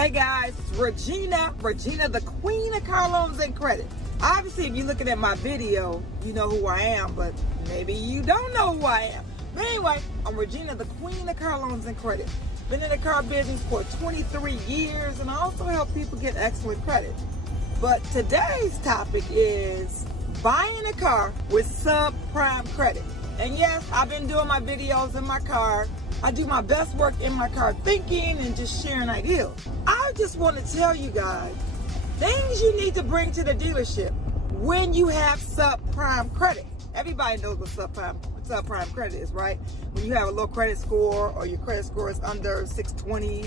Hey guys, it's Regina, the queen of car loans and credit. Obviously, if you're looking at my video, you know who I am, but maybe you don't know who I am. But anyway, I'm Regina, the queen of car loans and credit. Been in the car business for 23 years, and I also help people get excellent credit. But today's topic is buying a car with subprime credit. And yes, I've been doing my videos in my car. I do my best work in my car thinking and just sharing ideas. I just want to tell you guys things you need to bring to the dealership when you have subprime credit. Everybody knows what subprime credit is, right? When you have a low credit score or your credit score is under 620,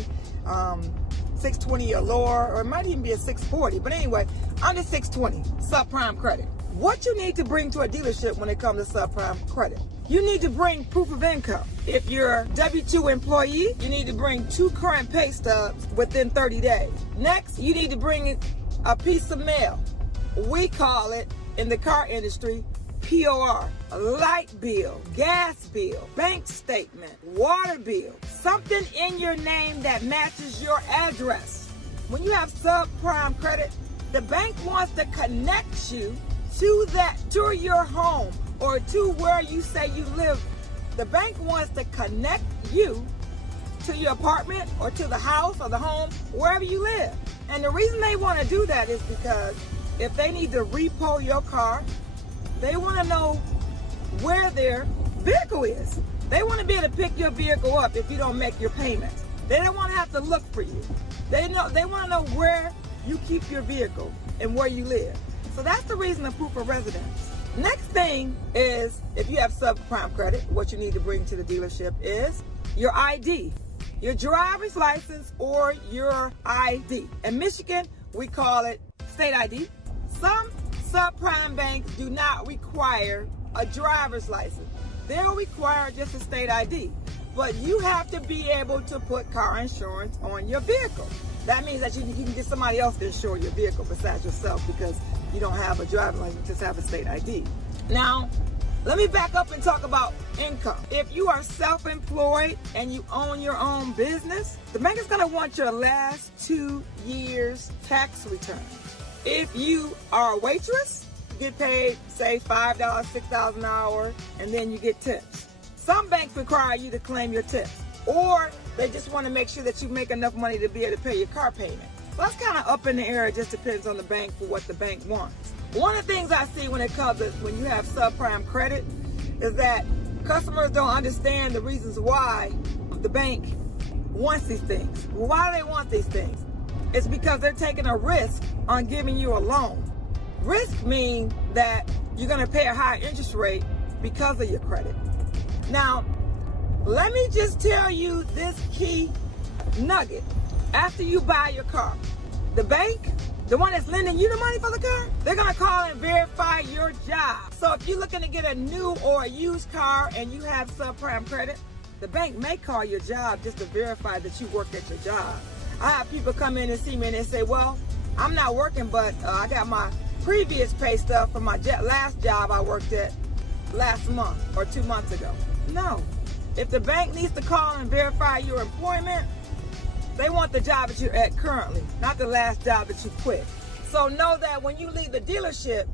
620 or lower, or it might even be a 640. But anyway, under 620, subprime credit. What you need to bring to a dealership when it comes to subprime credit? You need to bring proof of income. If you're a W-2 employee, you need to bring 2 current pay stubs within 30 days. Next, you need to bring a piece of mail. We call it, in the car industry, POR, a light bill, gas bill, bank statement, water bill, something in your name that matches your address. When you have subprime credit, the bank wants to connect you to your home or to where you say you live. The bank wants to connect you to your apartment or to the house or the home, wherever you live. And the reason they want to do that is because if they need to repo your car, they want to know where their vehicle is. They want to be able to pick your vehicle up if you don't make your payments. They don't want to have to look for you. They want to know where you keep your vehicle and where you live. So that's the reason of proof of residence. Next thing is, if you have subprime credit, what you need to bring to the dealership is your ID, your driver's license or your ID. In Michigan, we call it state ID. Some subprime banks do not require a driver's license. They'll require just a state ID. But you have to be able to put car insurance on your vehicle. That means that you can get somebody else to insure your vehicle besides yourself because you don't have a driver's license, you just have a state ID. Now, let me back up and talk about income. If you are self-employed and you own your own business, the bank is going to want your last 2 years tax returns. If you are a waitress, you get paid, say, $5, $6 an hour, and then you get tips. Some banks require you to claim your tips, or they just want to make sure that you make enough money to be able to pay your car payment. So that's kind of up in the air. It just depends on the bank for what the bank wants. One of the things I see when it comes to when you have subprime credit is that customers don't understand the reasons why the bank wants these things. Why do they want these things? It's because they're taking a risk on giving you a loan. Risk means that you're going to pay a higher interest rate because of your credit. Now, let me just tell you this key nugget. After you buy your car, the bank, the one that's lending you the money for the car, they're going to call and verify your job. So if you're looking to get a new or a used car and you have subprime credit, the bank may call your job just to verify that you worked at your job. I have people come in and see me and they say, well, I'm not working, but I got my previous pay stub from my last job I worked at last month or 2 months ago. No. If the bank needs to call and verify your employment, they want the job that you're at currently, not the last job that you quit. So know that when you leave the dealership,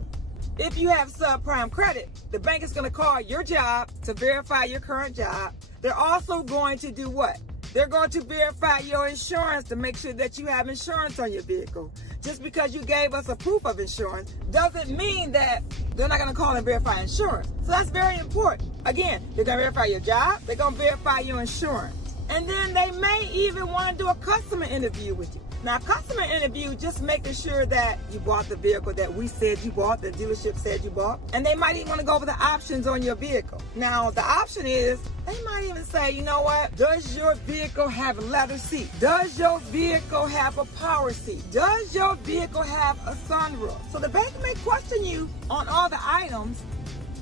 if you have subprime credit, the bank is going to call your job to verify your current job. They're also going to do what? They're going to verify your insurance to make sure that you have insurance on your vehicle. Just because you gave us a proof of insurance doesn't mean that they're not going to call and verify insurance. So that's very important. Again, they're going to verify your job. They're going to verify your insurance. And then they may even want to do a customer interview with you. Now, customer interview, just making sure that you bought the vehicle that we said you bought, the dealership said you bought. And they might even want to go over the options on your vehicle. Now, the option is, they might even say, you know what? Does your vehicle have a leather seat? Does your vehicle have a power seat? Does your vehicle have a sunroof? So the bank may question you on all the items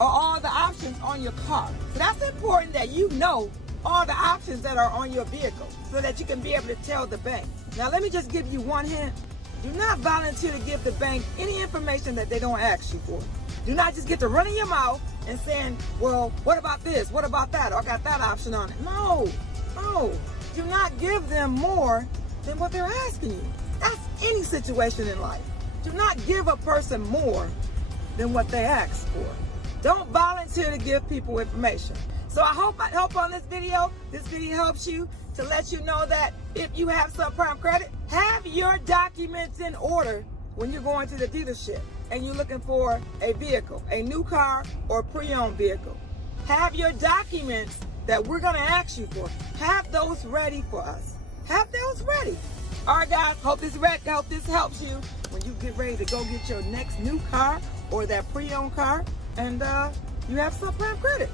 or all the options on your car. So that's important that you know all the options that are on your vehicle so that you can be able to tell the bank. Now, let me just give you one hint. Do not volunteer to give the bank any information that they don't ask you for. Do not just get to running your mouth and saying, well, what about this? What about that? Or I got that option on it. No. Do not give them more than what they're asking you. That's any situation in life. Do not give a person more than what they ask for. Don't volunteer to give people information. So I hope I help on this video. This video helps you to let you know that if you have subprime credit, have your documents in order when you're going to the dealership and you're looking for a vehicle, a new car or pre-owned vehicle. Have your documents that we're going to ask you for. Have those ready for us. Have those ready. All right, guys, hope this helps you when you get ready to go get your next new car or that pre-owned car and you have subprime credit.